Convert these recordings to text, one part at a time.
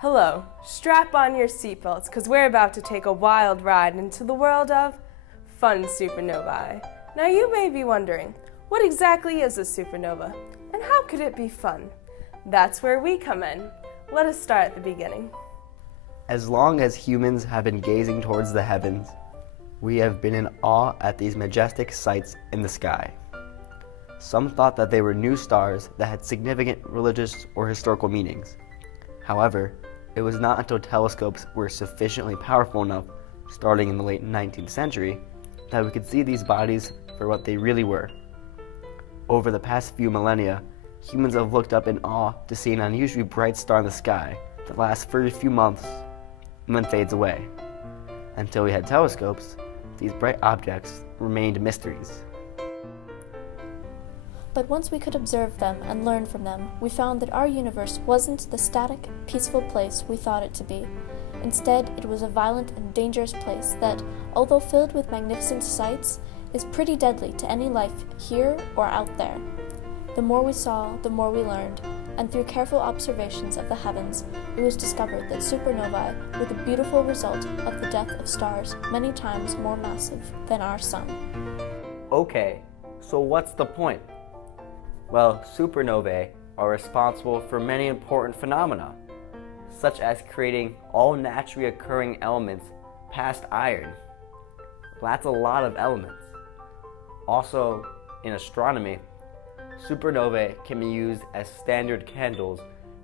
Hello, strap on your seatbelts because we're about to take a wild ride into the world of fun supernovae. Now you may be wondering, what exactly is a supernova and how could it be fun? That's where we come in. Let us start at the beginning. As long as humans have been gazing towards the heavens, we have been in awe at these majestic sights in the sky. Some thought that they were new stars that had significant religious or historical meanings. However, it was not until telescopes were sufficiently powerful enough, starting in the late 19th century, that we could see these bodies for what they really were. Over the past few millennia, humans have looked up in awe to see an unusually bright star in the sky that lasts for a few months and then fades away. Until we had telescopes, these bright objects remained mysteries. But once we could observe them and learn from them, we found that our universe wasn't the static, peaceful place we thought it to be. Instead, it was a violent and dangerous place that, although filled with magnificent sights, is pretty deadly to any life here or out there. The more we saw, the more we learned, and through careful observations of the heavens, it was discovered that supernovae were the beautiful result of the death of stars many times more massive than our sun. Okay, so what's the point? Well, supernovae are responsible for many important phenomena, such as creating all naturally occurring elements past iron. That's a lot of elements. Also, in astronomy, supernovae can be used as standard candles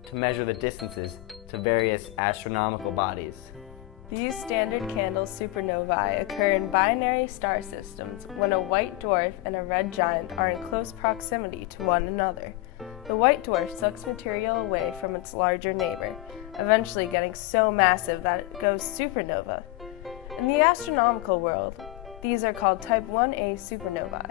to measure the distances to various astronomical bodies. These standard candle supernovae occur in binary star systems when a white dwarf and a red giant are in close proximity to one another. The white dwarf sucks material away from its larger neighbor, eventually getting so massive that it goes supernova. In the astronomical world, these are called Type 1A supernovae.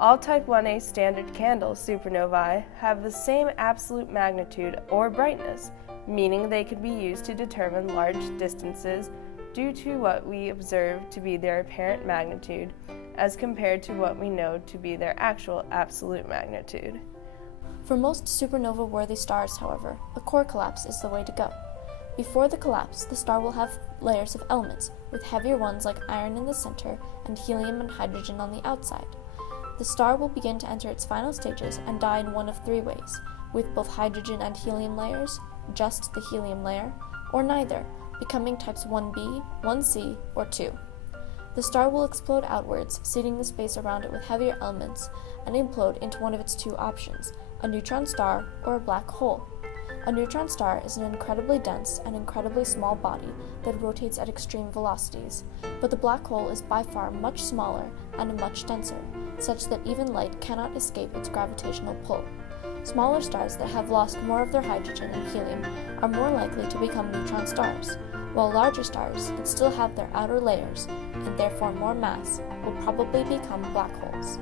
All Type 1A standard candle supernovae have the same absolute magnitude or brightness, meaning they can be used to determine large distances due to what we observe to be their apparent magnitude as compared to what we know to be their actual absolute magnitude. For most supernova-worthy stars, however, a core collapse is the way to go. Before the collapse, the star will have layers of elements, with heavier ones like iron in the center and helium and hydrogen on the outside. The star will begin to enter its final stages and die in one of three ways, with both hydrogen and helium layers, just the helium layer, or neither, becoming types 1b, 1c, or 2. The star will explode outwards, seeding the space around it with heavier elements, and implode into one of its two options, a neutron star or a black hole. A neutron star is an incredibly dense and incredibly small body that rotates at extreme velocities, but the black hole is by far much smaller and much denser, such that even light cannot escape its gravitational pull. Smaller stars that have lost more of their hydrogen and helium are more likely to become neutron stars, while larger stars that still have their outer layers, and therefore more mass, will probably become black holes.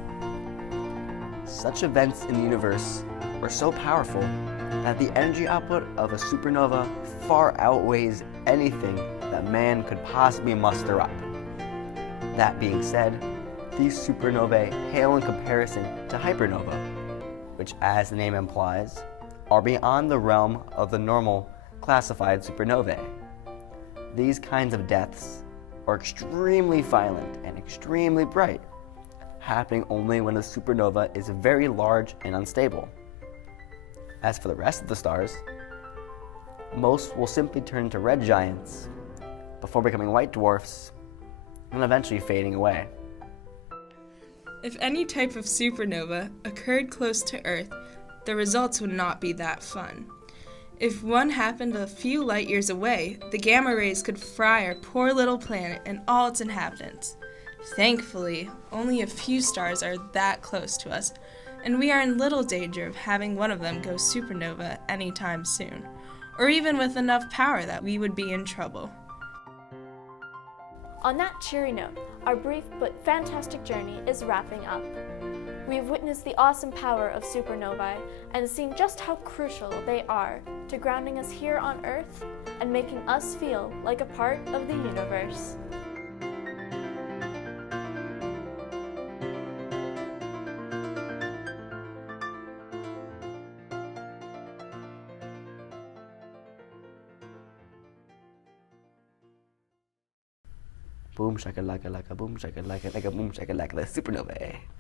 Such events in the universe are so powerful that the energy output of a supernova far outweighs anything that man could possibly muster up. That being said, these supernovae pale in comparison to hypernovae, which, as the name implies, are beyond the realm of the normal classified supernovae. These kinds of deaths are extremely violent and extremely bright, happening only when the supernova is very large and unstable. As for the rest of the stars, most will simply turn into red giants before becoming white dwarfs and eventually fading away. If any type of supernova occurred close to Earth, the results would not be that fun. If one happened a few light years away, the gamma rays could fry our poor little planet and all its inhabitants. Thankfully, only a few stars are that close to us, and we are in little danger of having one of them go supernova anytime soon, or even with enough power that we would be in trouble. On that cheery note, our brief but fantastic journey is wrapping up. We have witnessed the awesome power of supernovae and seen just how crucial they are to grounding us here on Earth and making us feel like a part of the universe. Boom shakalaka laka, boom shakalaka laka, boom shakalaka, the supernovae.